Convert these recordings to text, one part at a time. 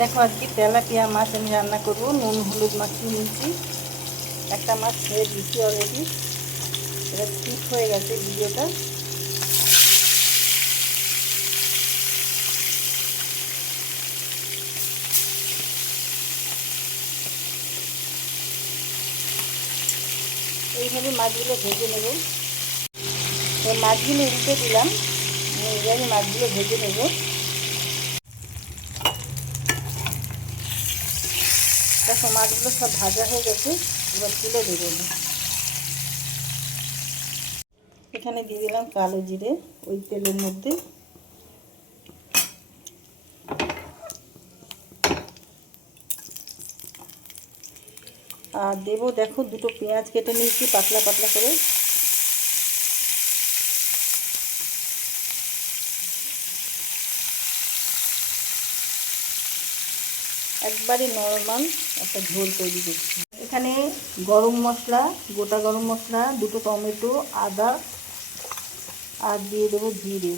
দেখো আজকে তেলাপিয়া মাছ আমি রান্না করব। নুন হলুদ মাখিয়ে নিয়েছি। একটা মাছ ছেড়ে দিচ্ছি অলরেডি, এটা স্কিপ হয়ে গেছে ভিডিওটা। এইভাবে মাছগুলো ভেজে নেব। তো মাছগুলো উল্টে দিলাম, এইভাবে মাছগুলো ভেজে নেব। দেখো মাছগুলো সব ভাজা হয়ে গেছে, এবার তুলে দেবো। এখানে দিয়ে দিলাম কালো জিরে ওই তেলের মধ্যে। আর দেবো দেখো দুটো পেঁয়াজ কেটে নিয়েছি পাতলা পাতলা করে। একবারে নরমাল একটা ঝোল তৈরি করছি। এখানে গরম মশলা, গোটা গরম মশলা, দুটো টমেটো, আদা আর দিয়ে দেবো জিরে।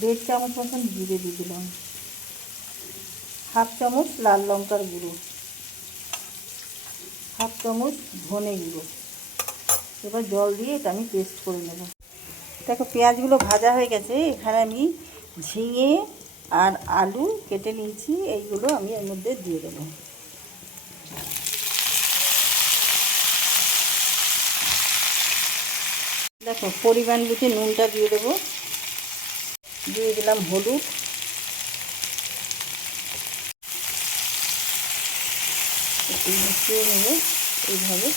1.5 চামচ মতন জিরে দিয়ে দিলাম। 1/2 চামচ লাল লঙ্কার গুঁড়ো, 1/2 চামচ ধনে গুঁড়ো। এবার জল দিয়ে এটা আমি পেস্ট করে নেব। দেখো পেঁয়াজগুলো ভাজা হয়ে গেছে। এখানে আমি ঝিঙে আর আলু কেটে নিয়েছি, এইগুলো আমি এর মধ্যে দিয়ে দেবো। দেখো পরিমাণ বুঝে নুনটা দিয়ে দেবো। দিয়ে দিলাম হলুদ, একটু মিশিয়ে নেব এইভাবে।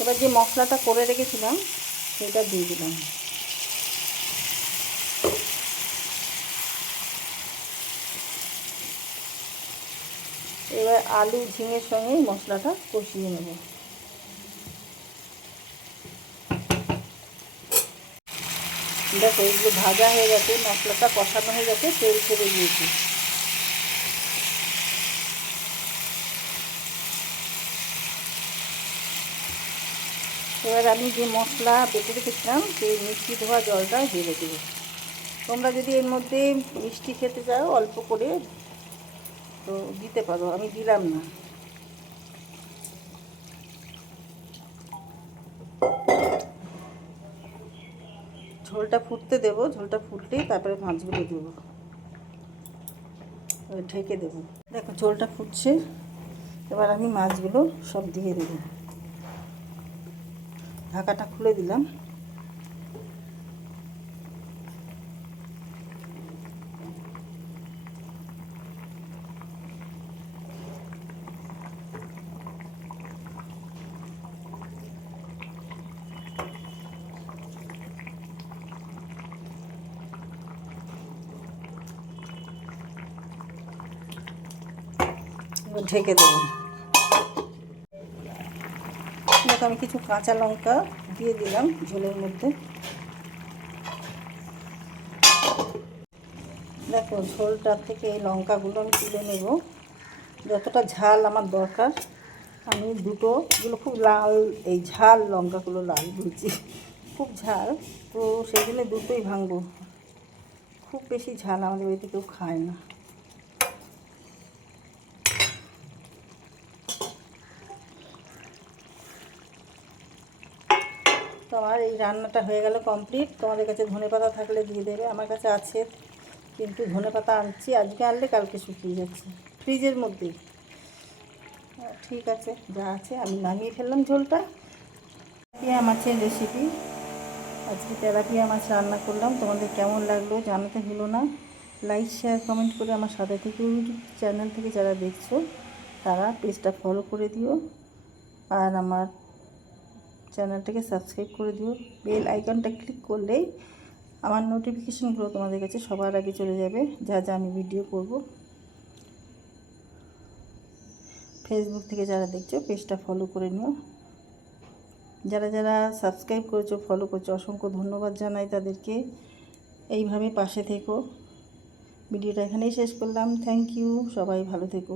এবার যে মশলাটা করে রেখেছিলাম সেটা দিয়ে দিলাম। এবার আলু ঝিঙের সঙ্গে মশলাটা কষিয়ে নেব। দেখো এগুলো ভাজা হয়ে গেছে, মশলাটা কষানো হয়ে গেছে, তেল ছেড়ে দিয়েছি। এবার আমি যে মশলা বেটে রেখেছিলাম সেই মিষ্টি ধোয়া জলটা ঢেলে দেবো। তোমরা যদি এর মধ্যে মিষ্টি খেতে চাও অল্প করে তো দিতে পারো, আমি দিলাম না। ঝোলটা ফুটতে দেবো, ঝোলটা ফুটলেই তারপরে মাছগুলো দেবো, ঢেকে দেবো। দেখো ঝোলটা ফুটছে, এবার আমি মাছগুলো সব দিয়ে দেবো। ঢাকাটা খুলে দিলাম। ঢেকে দেবো। দেখো আমি কিছু কাঁচা লঙ্কা দিয়ে দিলাম ঝোলের মধ্যে। দেখো ঝোলটার থেকে এই লঙ্কাগুলো আমি তুলে নেব। যতটা ঝাল আমার দরকার, আমি দুটোগুলো খুব লাল, এই ঝাল লঙ্কাগুলো লাল বুঝছি, খুব ঝাল, তো সেই জন্য দুটোই ভাঙবো। খুব বেশি ঝাল আমাদের বাড়িতে কেউ খায় না। তো আমার এই রান্নাটা হয়ে গেল কমপ্লিট। তোমাদের কাছে ধনেপাতা থাকলে দিয়ে দেবে, আমার কাছে আছে, কিন্তু ধনেপাতা আনছি, আজকে আনলে কালকে শুকিয়ে যাচ্ছে ফ্রিজের মধ্যে। ঠিক আছে, যা আছে আমি নামিয়ে ফেললাম ঝোলটা। তেলাপিয়া মাছের রেসিপি, আজকে তেলাপিয়া মাছ রান্না করলাম। তোমাদের কেমন লাগলো জানাতে ভুলো না। লাইক শেয়ার কমেন্ট করে আমার সাথে থেকে, ইউটিউব চ্যানেল থেকে যারা দেখছো তারা পেজটা ফলো করে দিও, আর আমার চ্যানেলটাকে সাবস্ক্রাইব করে দিও। বেল আইকনটা ক্লিক করলেই আমার নোটিফিকেশানগুলো তোমাদের কাছে সবার আগে চলে যাবে, যা যা আমি ভিডিও করব। ফেসবুক থেকে যারা দেখছো পেজটা ফলো করে নিও। যারা যারা সাবস্ক্রাইব করেছো, ফলো করছো, অসংখ্য ধন্যবাদ জানাই তাদেরকে। এইভাবে পাশে থেকো। ভিডিওটা এখানেই শেষ করলাম। থ্যাংক ইউ, সবাই ভালো থেকো।